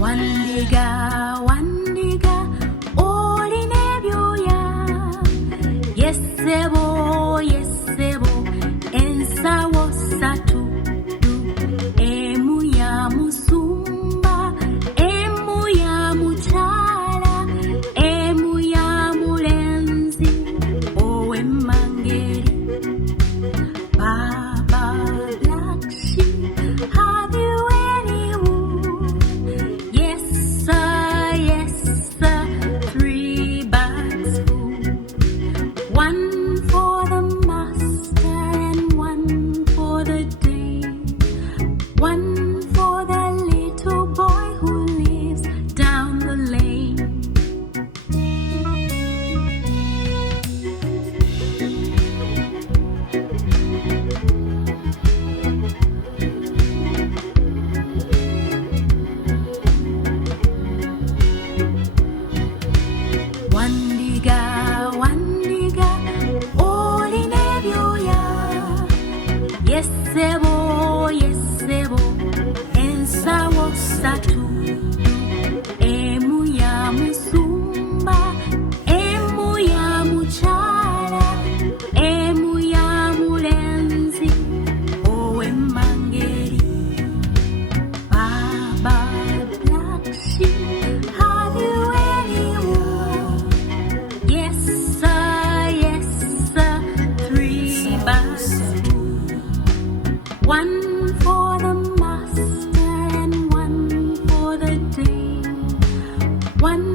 Wandiga, Wandiga, olina ebyoya. Yes, sebo, ensawo ssatu. Emu ya musumba, emu ya mukyala, emu ya mulenzi ow'emmangeri. Baba Black Sheep, have you any wool? Yes sir, 3 bags full. One for the master and one for the day. One for the little boy who lives down the lane. Wandiga, Wandiga, olina ebyoya. Yes, sebo, ensawo ssatu. Emu ya musumba, emu ya mukyala, emu ya mulenzi ow'emmangeri. Baba Black Sheep, have you any wool? Yes sir, 3 bags full. One for the master and one for the day. One